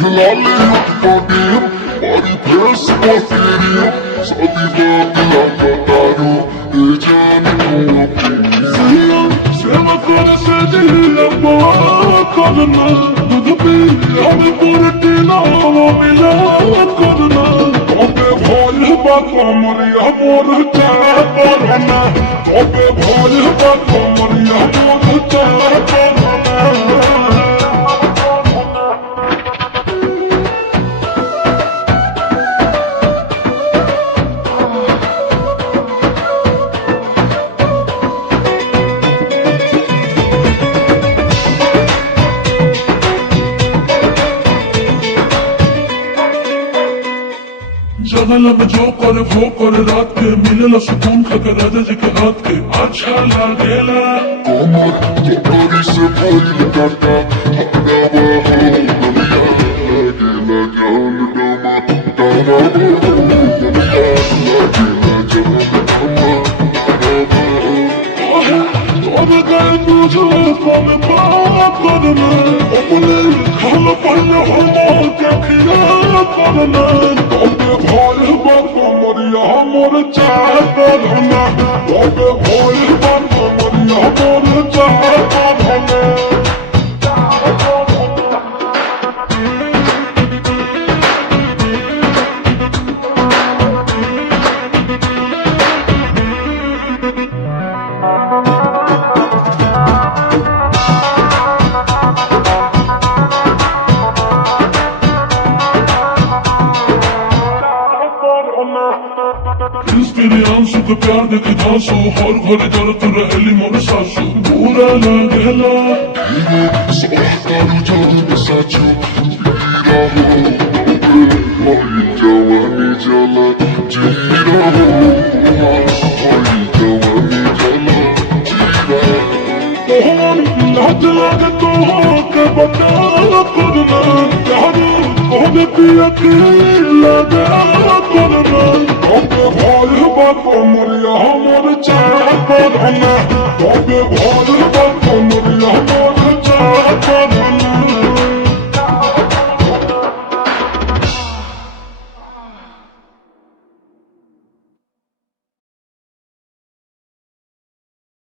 लाले पगीर बड़ी फेस तेरी सभी बात बतारू ये जानू अपनी सेवा कर से दिल करना दूध पी हम पूरे नाम मिला करना तबे भोल बात मरिया मोर करना तबे भोल बात मरिया मोर करना जगल में जो करे वो करे रात के मिलेला सुकून खाके राजा जी के हाथ के अच्छा लागेला कोमर तोरी से भइल काटा हगड़ा अब गए तुझे कम बात करना अपने खाना पहले हम क्या किया करना तबे भोल बात मरिया मोर चाह करना तबे भोल बात मरिया मोर चाह करना आंसू के प्यार देखे धांसू हर घर जरत रहेली मोर सासू बुरा लागेला सोहतारू जान साचू पीरा हो होई जवानी जला जीरा हो होई जवानी जला जीरा तोहर लाज लागे तो के बता करना यारो कोने पिया के लगा करना तबे भोल बात मरिया मोर चाह करना तबे भोल